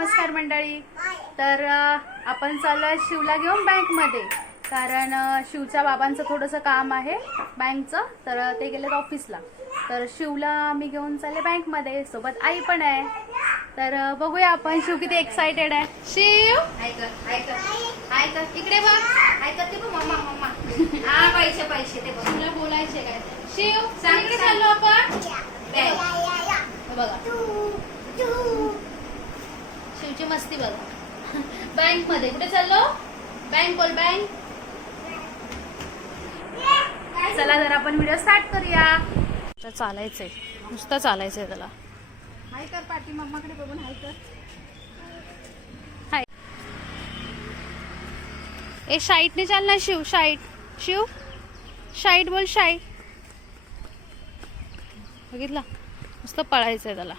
नमस्कार मंडळी. तर आपण चाललोय शिवला घेऊन बँकमध्ये. कारण शिवच्या बाबांचं थोडंसं काम आहे बँकचं. तर ते गेलेत ऑफिसला. तर शिवला मी घेऊन चालले बँकमध्ये. सोबत आई पण आहे. तर बघूया आपण शिव किती एक्साइटेड आहे. शिव! ऐकत ऐकत ऐकत इकडे बघ. ऐकत ते बघ मम्मा मम्मा. हा पैसे पैसे ते बघ. तुला बोलायचे काय? शिव सांग. चाललो आपण. बघा. शिवची मस्ती बघा. बँकमध्ये. कुठे चाललो? बँक बोल बँक चला जर आपण व्हिडिओ स्टार्ट करूया. तर चालायचंय. नुसतं चालायचंय त्याला. हाय कर पाठी मम्माकडे बघून हाय कर. हाय. ए शाईटने चाल ना शिव शाईट. शिव? शाईट बोल शाईट बघितला? नुसतं पळायचंय त्याला.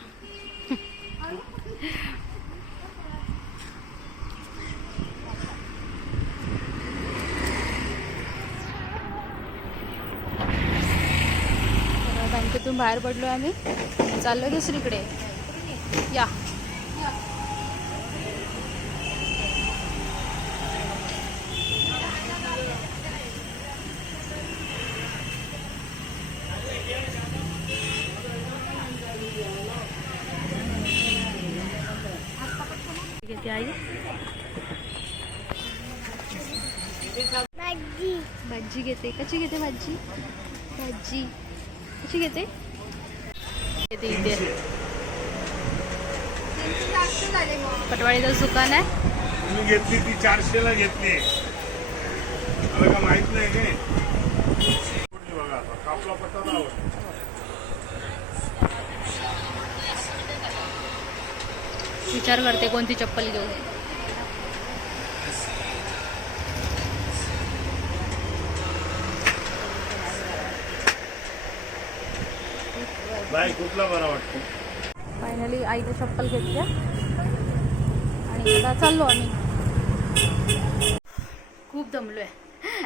बँकेतून बाहेर पडलो आम्ही. चाललो दुसरीकडे. या. आई. भाजी घेते. कशी घेते भाजी? भाजी. कशी घेते? घेते इथे पटवाडीचं दुकान आहे. मी घेतली ती चारशेला घेतली. मला का माहीत नाही काय कुठली बघा आता कापला पत्ता लावा. विचार करते कोणती चप्पल घेऊ. बाई कुठला बरा वाटतो? फायनली आईने चप्पल घेतल्या आणि आता चाललो आम्ही. खूप दमलोय.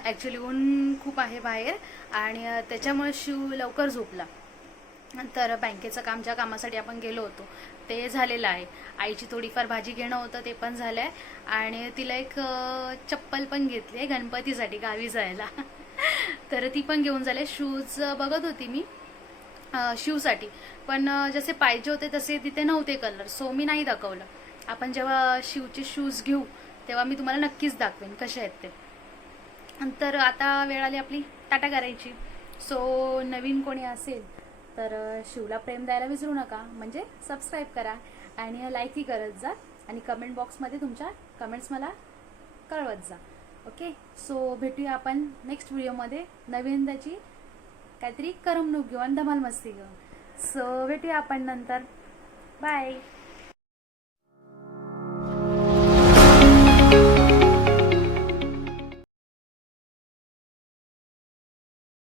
ॲक्च्युली ऊन खूप आहे बाहेर आणि त्याच्यामुळे शिव लवकर झोपला. तर बँकेचं काम ज्या कामासाठी आपण गेलो होतो ते झालेलं आहे. आईची थोडीफार भाजी घेणं होतं ते पण झालं आहे आणि तिला एक चप्पल पण घेतली आहे गणपतीसाठी गावी जायला. तर ती पण घेऊन झाले शूज बघत होती मी. शिवसाठी पण जसे पाहिजे होते तसे तिथे नव्हते कलर सो मी नाही दाखवलं. आपण जेव्हा शिवचे शूज घेऊ तेव्हा मी तुम्हाला नक्कीच दाखवेन कसे आहेत ते. तर आता वेळ आली आपली टाटा करायची. सो नवीन कोणी असेल तर शिवला प्रेम द्यायला विसरू नका. म्हणजे सबस्क्राईब करा आणि लाईकही करत जा. आणि कमेंट बॉक्समध्ये तुमच्या कमेंट्स मला कळवत जा. ओके सो भेटूया आपण नेक्स्ट व्हिडिओमध्ये नवीन त्याची काहीतरी करमणूक घेऊ आणि धमाल मस्ती घेऊ सो भेटूया आपण नंतर. बाय